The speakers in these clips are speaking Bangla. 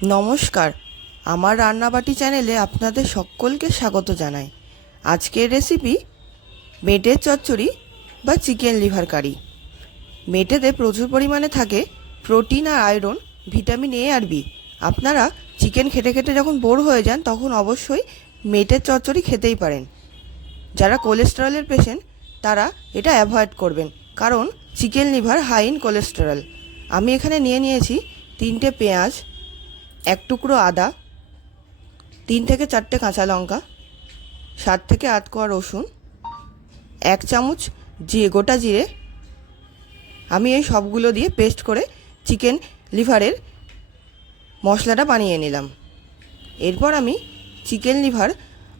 নমস্কার, আমার রান্নাবাটি চ্যানেলে আপনাদের সকলকে স্বাগত জানাই। আজকের রেসিপি মেটের চচ্চড়ি বা চিকেন লিভার কারি। মেটেতে প্রচুর পরিমাণে থাকে প্রোটিন আর আয়রন, ভিটামিন এ আর বি। আপনারা চিকেন খেতে খেতে যখন বোর হয়ে যান তখন অবশ্যই মেটের চচ্চড়ি খেতেই পারেন। যারা কোলেস্টেরলের পেশেন্ট তারা এটা অ্যাভয়েড করবেন, কারণ chicken liver high in cholesterol. আমি এখানে নিয়েছি 3টে পেঁয়াজ, 1 টুকরো আদা, 3 থেকে 4টে কাঁচা লঙ্কা, 7 থেকে 8 কোয়া রসুন, 1 চামচ গোটা জিরে। আমি এই সবগুলো দিয়ে পেস্ট করে চিকেন লিভারের মশলাটা বানিয়ে নিলাম। এরপর আমি চিকেন লিভার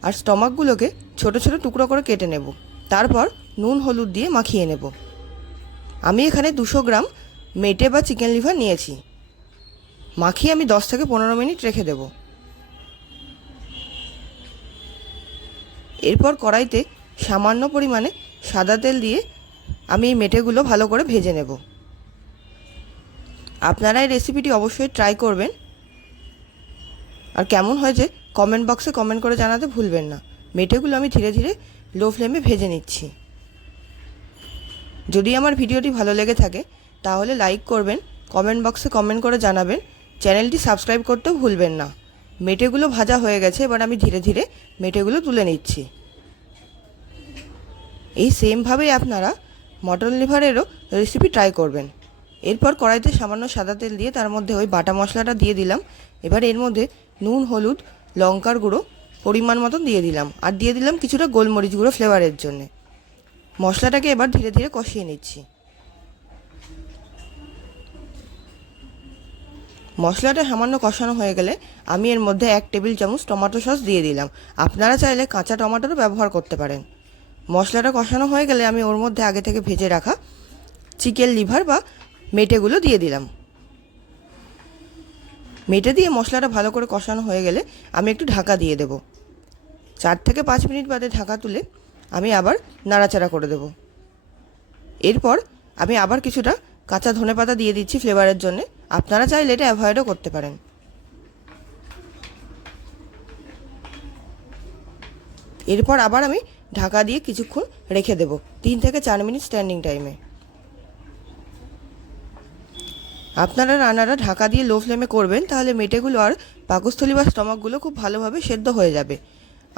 আর স্টমাকগুলোকে ছোট ছোট টুকরো করে কেটে নেব। তারপর নুন হলুদ দিয়ে মাখিয়ে নেব। আমি এখানে 200 গ্রাম মেটে বা চিকেন লিভার নিয়েছি। মাখিয়ে আমি 10 থেকে 15 মিনিট রেখে দেব। এরপর কড়াইতে সামান্য পরিমাণে সাদা তেল দিয়ে আমি এই মেটেগুলো ভালো করে ভেজে নেব। আপনারা এই রেসিপিটি অবশ্যই ট্রাই করবেন, আর কেমন হয়েছে কমেন্ট বক্সে কমেন্ট করে জানাতে ভুলবেন না। মেটেগুলো আমি ধীরে ধীরে লো ফ্লেমে ভেজে নিচ্ছি। যদি আমার ভিডিওটি ভালো লেগে থাকে তাহলে লাইক করবেন, কমেন্ট বক্সে কমেন্ট করে জানাবেন, চ্যানেলটি সাবস্ক্রাইব করতেও ভুলবেন না। মেটেগুলো ভাজা হয়ে গেছে, এবার আমি ধীরে ধীরে মেটেগুলো তুলে নিচ্ছি। এই সেমভাবেই আপনারা মটন লিভারেরও রেসিপি ট্রাই করবেন। এরপর কড়াইতে সামান্য সাদা তেল দিয়ে তার মধ্যে ওই বাটা মশলাটা দিয়ে দিলাম। এবার এর মধ্যে নুন, হলুদ, লঙ্কার গুঁড়ো পরিমাণ মতন দিয়ে দিলাম, আর দিয়ে দিলাম কিছুটা গোলমরিচ গুঁড়ো ফ্লেভারের জন্যে। মশলাটাকে এবার ধীরে ধীরে কষিয়ে নিচ্ছি। মশলাটা সামান্য কষানো হয়ে গেলে আমি এর মধ্যে 1 টেবিল চামচ টমেটো সস দিয়ে দিলাম। আপনারা চাইলে কাঁচা টমেটোরও ব্যবহার করতে পারেন। মশলাটা কষানো হয়ে গেলে আমি ওর মধ্যে আগে থেকে ভেজে রাখা চিকেন লিভার বা মেটেগুলো দিয়ে দিলাম। মেটে দিয়ে মশলাটা ভালো করে কষানো হয়ে গেলে আমি একটু ঢাকা দিয়ে দেব। 4 থেকে 5 মিনিট বাদে ঢাকা তুলে আমি আবার নাড়াচাড়া করে দেব। এরপর আমি আবার কিছুটা কাঁচা ধনেপাতা দিয়ে দিচ্ছি ফ্লেভারের জন্যে। আপনারা চাইলে এটা অ্যাভয়েডও করতে পারেন। এরপর আবার আমি ঢাকা দিয়ে কিছুক্ষণ রেখে দেব, 3 থেকে 4 মিনিট স্ট্যান্ডিং টাইমে। আপনারা রান্নাটা ঢাকা দিয়ে লো ফ্লেমে করবেন, তাহলে মেটেগুলো আর পাকস্থলী বা স্টমাকগুলো খুব ভালোভাবে সেদ্ধ হয়ে যাবে।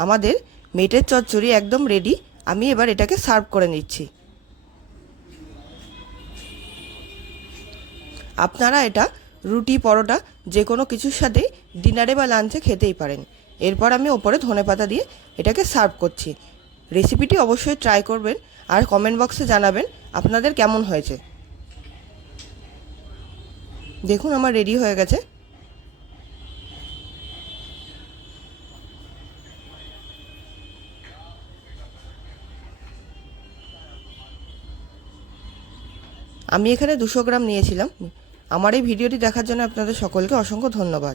আমাদের মেটের চচ্চড়ি একদম রেডি। আমি এবার এটাকে সার্ভ করে নিচ্ছি। আপনারা এটা রুটি, পরোটা যে কোনো কিছুর সাথেই ডিনারে বা লাঞ্চে খেতেই পারেন। এরপর আমি ওপরে ধনেপাতা দিয়ে এটাকে সার্ভ করছি। রেসিপিটি অবশ্যই ট্রাই করবেন, আর কমেন্ট বক্সে জানাবেন আপনাদের কেমন হয়েছে। দেখুন আমার রেডি হয়ে গেছে। আমি এখানে 200 গ্রাম নিয়েছিলাম। আমার এই ভিডিওটি দেখার জন্য আপনাদের সকলকে অসংখ্য ধন্যবাদ।